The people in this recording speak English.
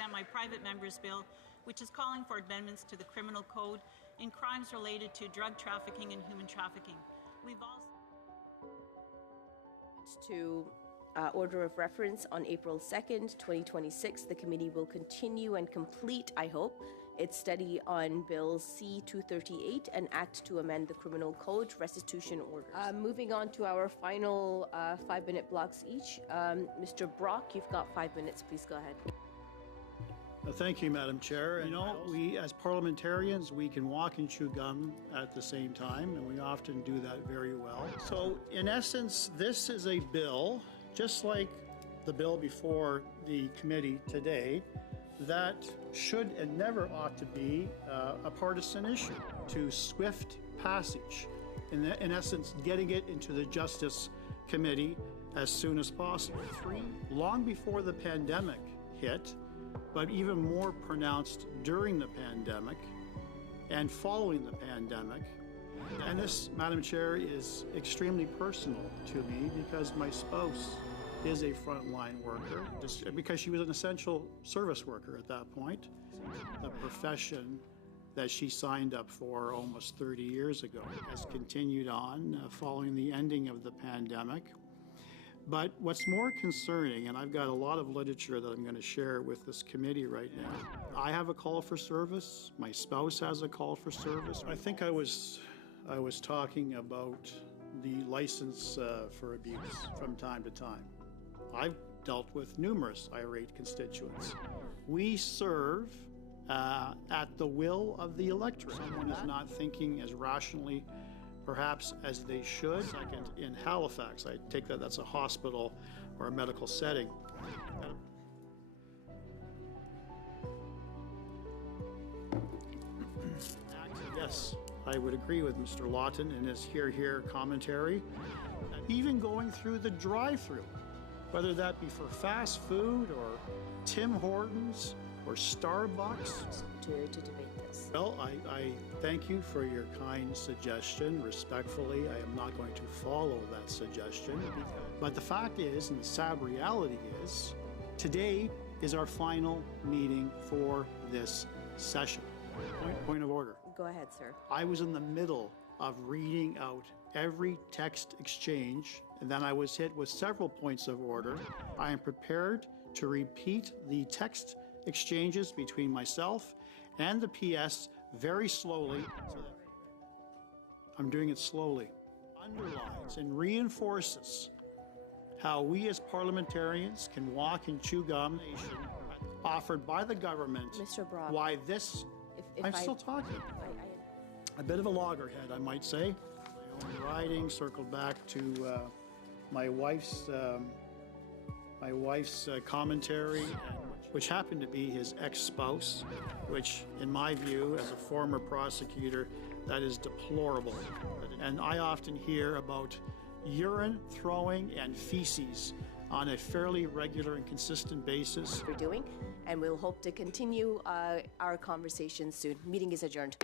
present my private member's bill, which is calling for amendments to the criminal code in crimes related to drug trafficking and human trafficking. We've also to order of reference on April 2nd, 2026, the committee will continue and complete, I hope, its study on Bill C-238, an act to amend the criminal code, restitution orders. Moving on to our final 5-minute blocks each. Mr. Brock, you've got 5 minutes. Please go ahead. Thank you, Madam Chair. You know, we as parliamentarians, we can walk and chew gum at the same time, and we often do that very well. So, in essence, this is a bill, just like the bill before the committee today, that should and never ought to be a partisan issue, to swift passage. In essence, getting it into the Justice Committee as soon as possible. Long before the pandemic hit, but even more pronounced during the pandemic and following the pandemic. And this, Madam Chair, is extremely personal to me because my spouse is a frontline worker, just because she was an essential service worker at that point. The profession that she signed up for almost 30 years ago has continued on following the ending of the pandemic. But what's more concerning, and I've got a lot of literature that I'm going to share with this committee right now. I have a call for service. My spouse has a call for service. I think I was talking about the license for abuse from time to time. I've dealt with numerous irate constituents. We serve at the will of the electorate. Someone is not thinking as rationally perhaps as they should. Second, in Halifax, I take that that's a hospital or a medical setting. Yes, I would agree with Mr. Lawton in his here commentary. Even going through the drive-through, whether that be for fast food or Tim Hortons or Starbucks. To debate this. Well, I thank you for your kind suggestion. Respectfully, I am not going to follow that suggestion. But the fact is, and the sad reality is, today is our final meeting for this session. Point of order. Go ahead, sir. I was in the middle of reading out every text exchange, and then I was hit with several points of order. I am prepared to repeat the text exchanges between myself and the PS very slowly. I'm doing it slowly. Underlines and reinforces how we as parliamentarians can walk and chew gum offered by the government. Mr. Brock. Why this? I'm still talking. A bit of a loggerhead, I might say. My own writing circled back to my wife's commentary, which happened to be his ex-spouse, which, in my view, as a former prosecutor, that is deplorable. And I often hear about urine throwing and feces on a fairly regular and consistent basis. We're doing, and we'll hope to continue our conversation soon. Meeting is adjourned.